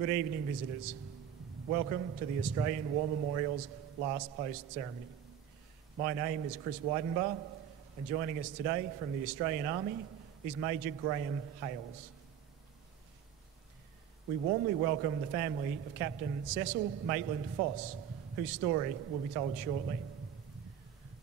Good evening, visitors. Welcome to the Australian War Memorial's last post ceremony. My name is Chris Weidenbar, and joining us today from the Australian Army is Major Graham Hales. We warmly welcome the family of Captain Cecil Maitland Foss, whose story will be told shortly.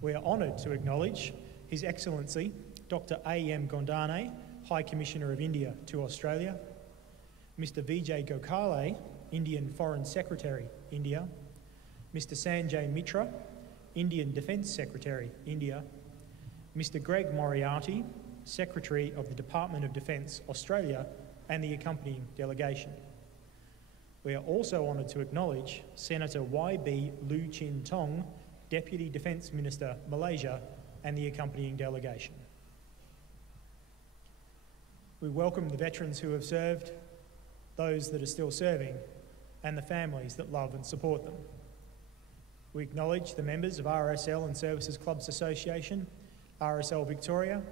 We are honoured to acknowledge His Excellency Dr. A.M. Gondane, High Commissioner of India to Australia, Mr. Vijay Gokhale, Indian Foreign Secretary, India, Mr. Sanjay Mitra, Indian Defence Secretary, India, Mr. Greg Moriarty, Secretary of the Department of Defence, Australia, and the accompanying delegation. We are also honoured to acknowledge Senator Y.B. Lu Chin Tong, Deputy Defence Minister, Malaysia, and the accompanying delegation. We welcome the veterans who have served, those that are still serving, and the families that love and support them. We acknowledge the members of RSL and Services Clubs Association, RSL Victoria,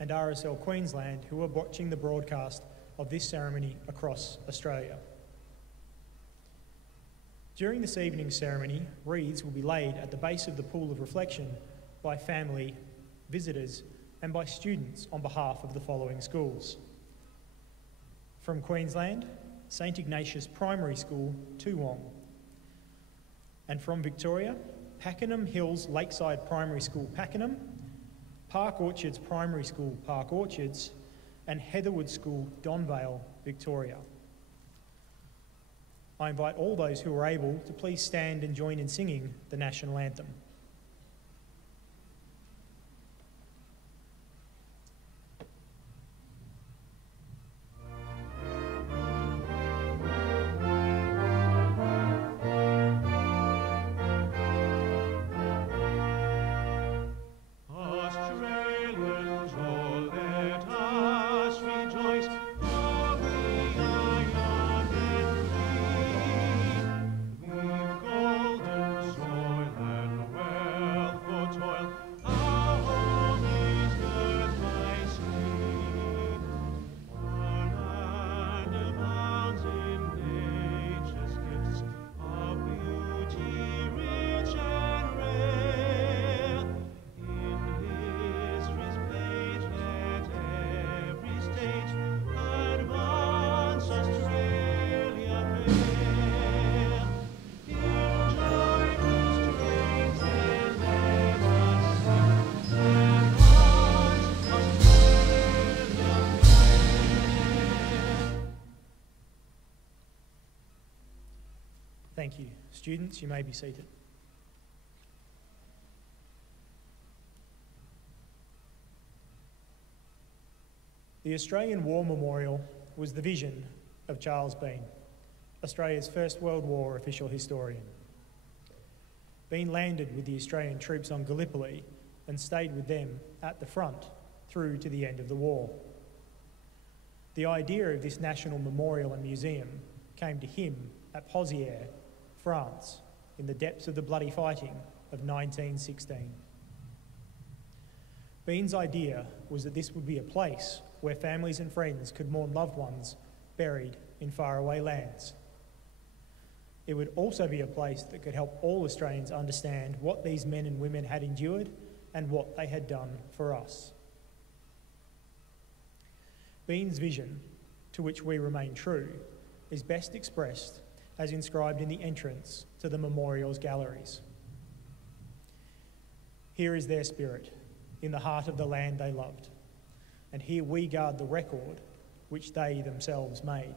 and RSL Queensland who are watching the broadcast of this ceremony across Australia. During this evening's ceremony, wreaths will be laid at the base of the pool of reflection by family, visitors, and by students on behalf of the following schools. From Queensland, St Ignatius Primary School, Toowong. And from Victoria, Pakenham Hills Lakeside Primary School, Pakenham, Park Orchards Primary School, Park Orchards, and Heatherwood School, Donvale, Victoria. I invite all those who are able to please stand and join in singing the National Anthem. Thank you. Students, you may be seated. The Australian War Memorial was the vision of Charles Bean, Australia's First World War official historian. Bean landed with the Australian troops on Gallipoli and stayed with them at the front through to the end of the war. The idea of this national memorial and museum came to him at Pozières, France, in the depths of the bloody fighting of 1916. Bean's idea was that this would be a place where families and friends could mourn loved ones buried in faraway lands. It would also be a place that could help all Australians understand what these men and women had endured and what they had done for us. Bean's vision, to which we remain true, is best expressed as inscribed in the entrance to the memorial's galleries. Here is their spirit, in the heart of the land they loved, and here we guard the record which they themselves made.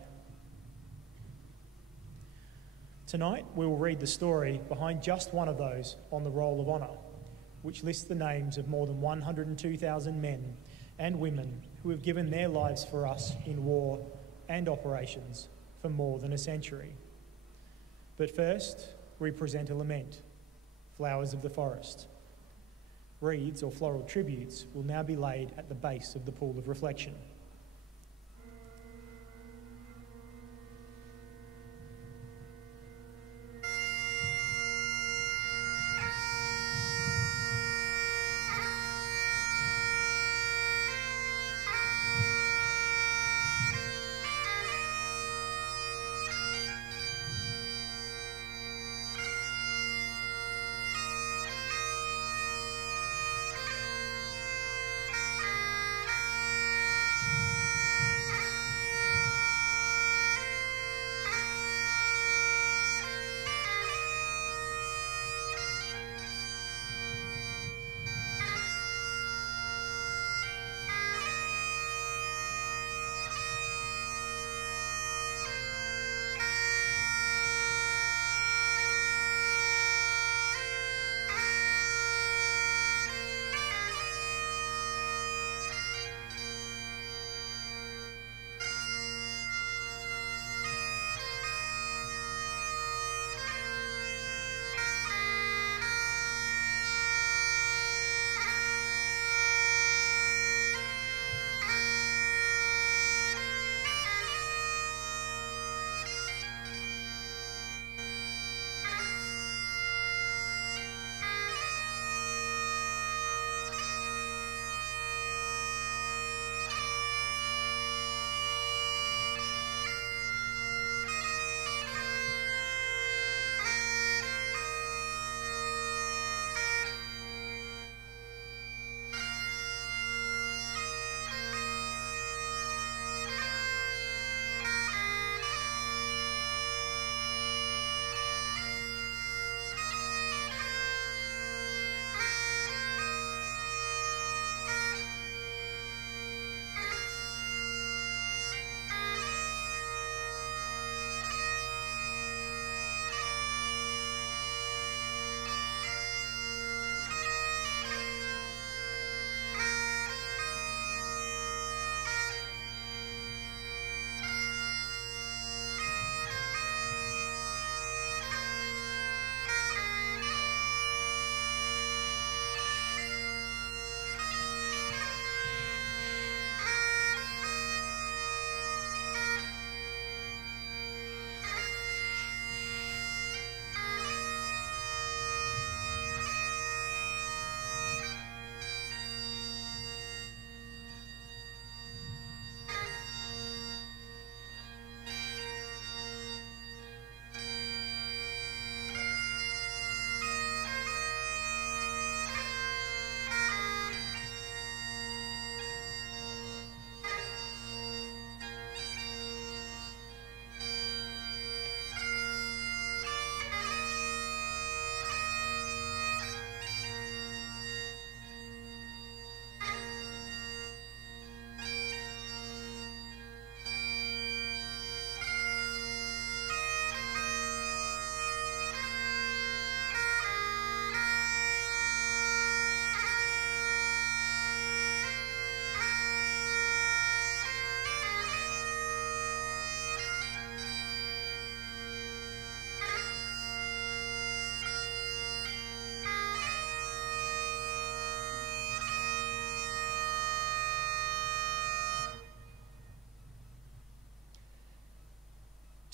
Tonight we will read the story behind just one of those on the Roll of Honour, which lists the names of more than 102,000 men and women who have given their lives for us in war and operations for more than a century. But first, we present a lament, Flowers of the Forest. Wreaths or floral tributes will now be laid at the base of the pool of reflection.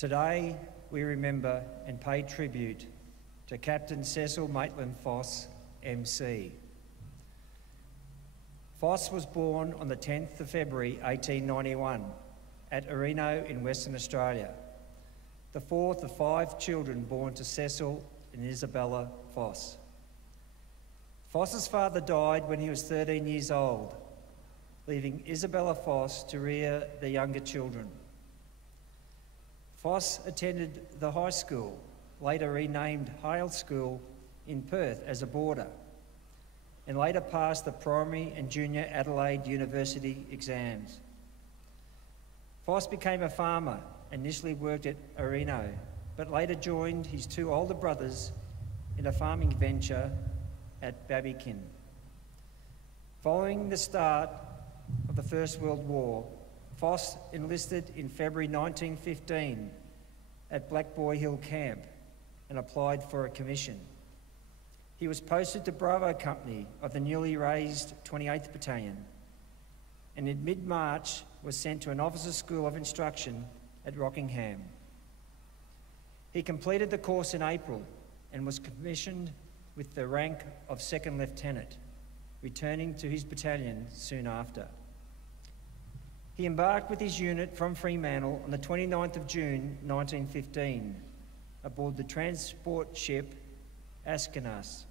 Today, we remember and pay tribute to Captain Cecil Maitland Foss, MC. Foss was born on the 10th of February 1891 at Erino in Western Australia, the fourth of 5 children born to Cecil and Isabella Foss. Foss's father died when he was 13 years old, leaving Isabella Foss to rear the younger children. Foss attended the high school, later renamed Hale School, in Perth as a boarder, and later passed the primary and junior Adelaide University exams. Foss became a farmer, initially worked at Erino, but later joined his 2 older brothers in a farming venture at Babbiekin. Following the start of the First World War, Foss enlisted in February 1915 at Black Boy Hill Camp and applied for a commission. He was posted to Bravo Company of the newly raised 28th Battalion, and in mid-March was sent to an officers' school of instruction at Rockingham. He completed the course in April and was commissioned with the rank of 2nd Lieutenant, returning to his battalion soon after. He embarked with his unit from Fremantle on the 29th of June 1915 aboard the transport ship Ascanas,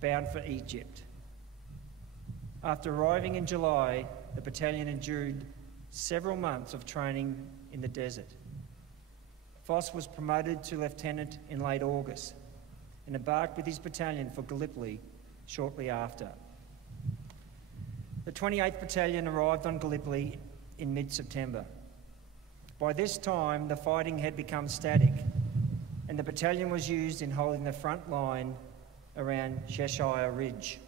bound for Egypt. After arriving in July, the battalion endured several months of training in the desert. Foss was promoted to lieutenant in late August and embarked with his battalion for Gallipoli shortly after. The 28th Battalion arrived on Gallipoli in mid-September. By this time, the fighting had become static, and the battalion was used in holding the front line around Cheshire Ridge.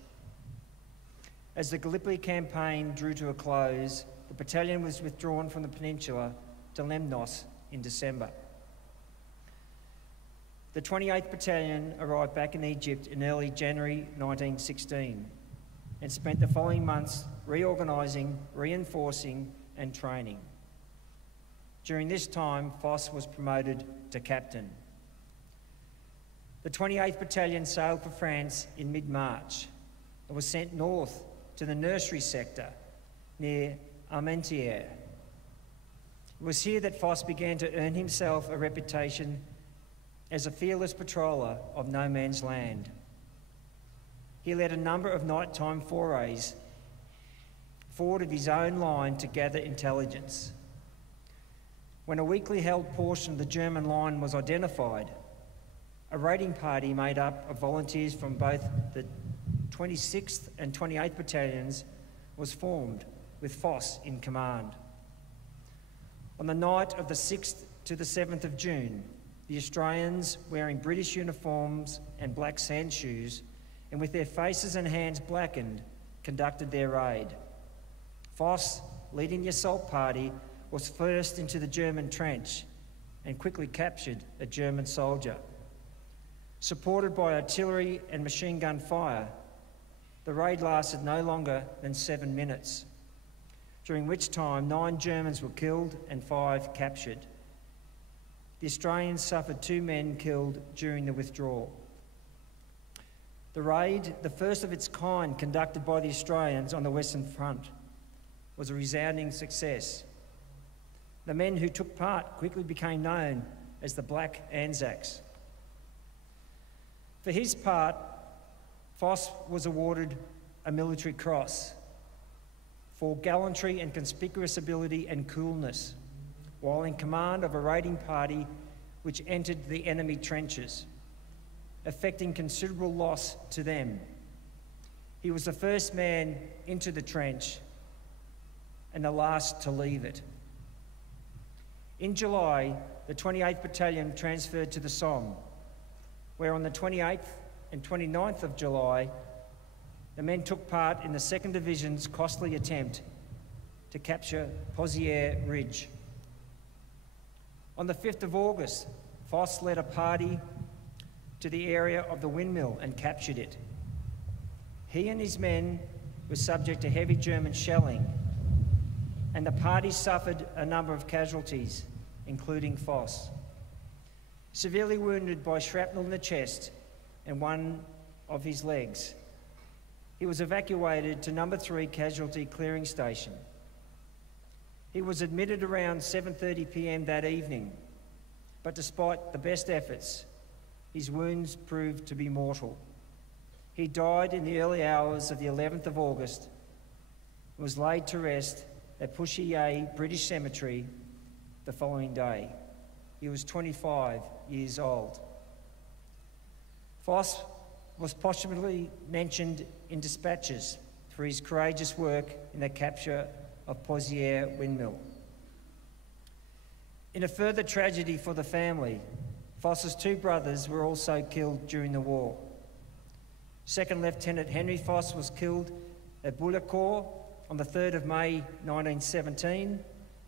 As the Gallipoli campaign drew to a close, the battalion was withdrawn from the peninsula to Lemnos in December. The 28th Battalion arrived back in Egypt in early January 1916 and spent the following months reorganising, reinforcing and training. During this time, Foss was promoted to captain. The 28th Battalion sailed for France in mid-March and was sent north to the nursery sector near Armentières. It was here that Foss began to earn himself a reputation as a fearless patroller of no man's land. He led a number of nighttime forays forward of his own line to gather intelligence. When a weakly held portion of the German line was identified, a raiding party made up of volunteers from both the 26th and 28th Battalions was formed, with Foss in command. On the night of the 6th to the 7th of June, the Australians, wearing British uniforms and black sand shoes, and with their faces and hands blackened, conducted their raid. Foss, leading the assault party, was first into the German trench and quickly captured a German soldier. Supported by artillery and machine gun fire, the raid lasted no longer than 7 minutes, during which time 9 Germans were killed and 5 captured. The Australians suffered 2 men killed during the withdrawal. The raid, the first of its kind conducted by the Australians on the Western Front, was a resounding success. The men who took part quickly became known as the Black Anzacs. For his part, Foss was awarded a military cross for gallantry and conspicuous ability and coolness, while in command of a raiding party which entered the enemy trenches, affecting considerable loss to them. He was the first man into the trench and the last to leave it. In July, the 28th Battalion transferred to the Somme, where on the 28th and 29th of July, the men took part in the 2nd Division's costly attempt to capture Pozières Ridge. On the 5th of August, Foss led a party to the area of the windmill and captured it. He and his men were subject to heavy German shelling, and the party suffered a number of casualties, including Foss. Severely wounded by shrapnel in the chest and one of his legs, he was evacuated to No. 3 Casualty Clearing Station. He was admitted around 7:30 p.m. that evening, but despite the best efforts, his wounds proved to be mortal. He died in the early hours of the 11th of August and was laid to rest at Pushier British Cemetery the following day. He was 25 years old. Foss was posthumously mentioned in dispatches for his courageous work in the capture of Pozières windmill. In a further tragedy for the family, Foss's two brothers were also killed during the war. Second Lieutenant Henry Foss was killed at Boulecourt on the 3rd of May 1917,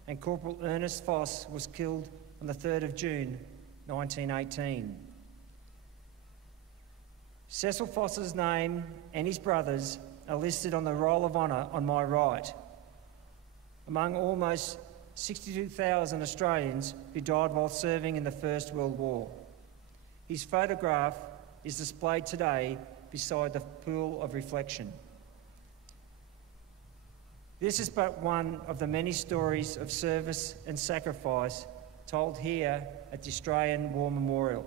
and Corporal Ernest Foss was killed on the 3rd of June 1918. Cecil Foss's name and his brothers are listed on the Roll of Honour on my right, among almost 62,000 Australians who died while serving in the First World War. His photograph is displayed today beside the pool of reflection. This is but one of the many stories of service and sacrifice told here at the Australian War Memorial.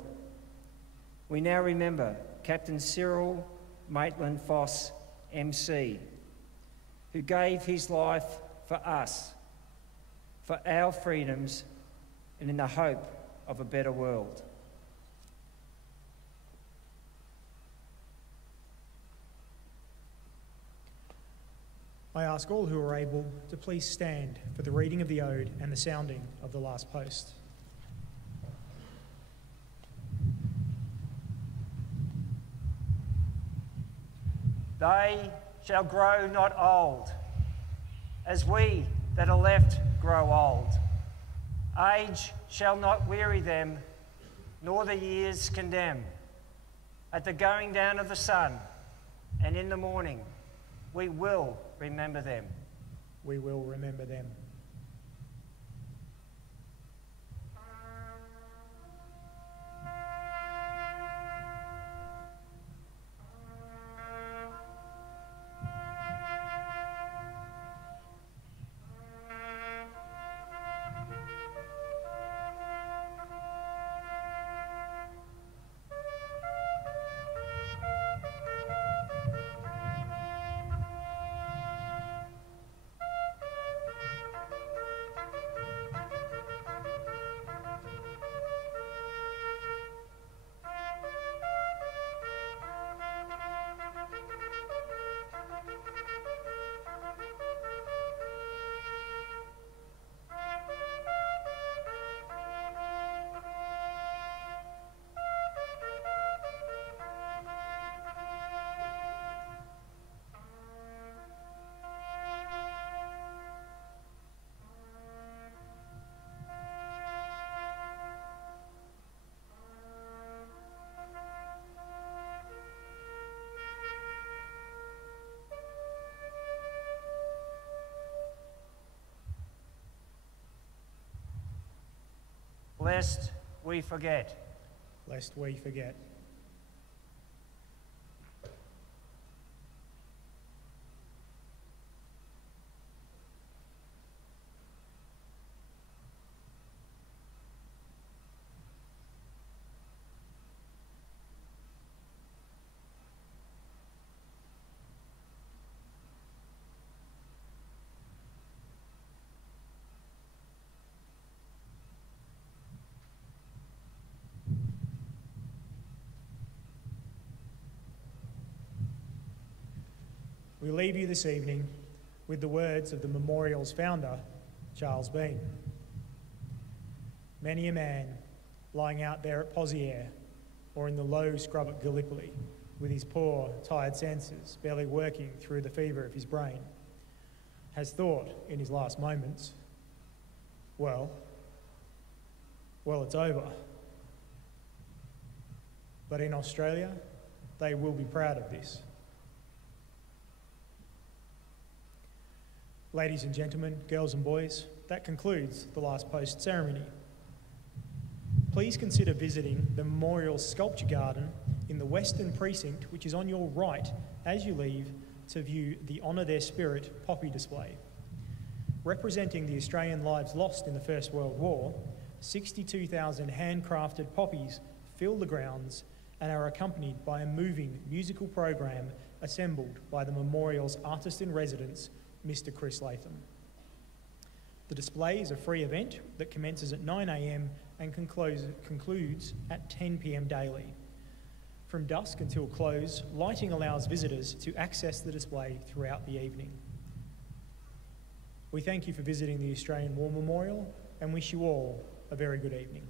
We now remember Captain Cecil Maitland Foss, MC, who gave his life for us, for our freedoms, and in the hope of a better world. I ask all who are able to please stand for the reading of the ode and the sounding of the last post. They shall grow not old, as we that are left grow old. Age shall not weary them, nor the years condemn. At the going down of the sun and in the morning, we will remember them. We will remember them. Lest we forget. Lest we forget. We leave you this evening with the words of the memorial's founder, Charles Bean. Many a man lying out there at Pozières or in the low scrub at Gallipoli with his poor, tired senses barely working through the fever of his brain has thought in his last moments, well, it's over. But in Australia, they will be proud of this. Ladies and gentlemen, girls and boys, that concludes the last post ceremony. please consider visiting the Memorial Sculpture Garden in the Western Precinct, which is on your right as you leave, to view the Honour Their Spirit poppy display. Representing the Australian lives lost in the First World War, 62,000 handcrafted poppies fill the grounds and are accompanied by a moving musical program assembled by the Memorial's artist-in-residence, Mr. Chris Latham. The display is a free event that commences at 9 a.m. and concludes at 10 p.m. daily. From dusk until close, lighting allows visitors to access the display throughout the evening. We thank you for visiting the Australian War Memorial and wish you all a very good evening.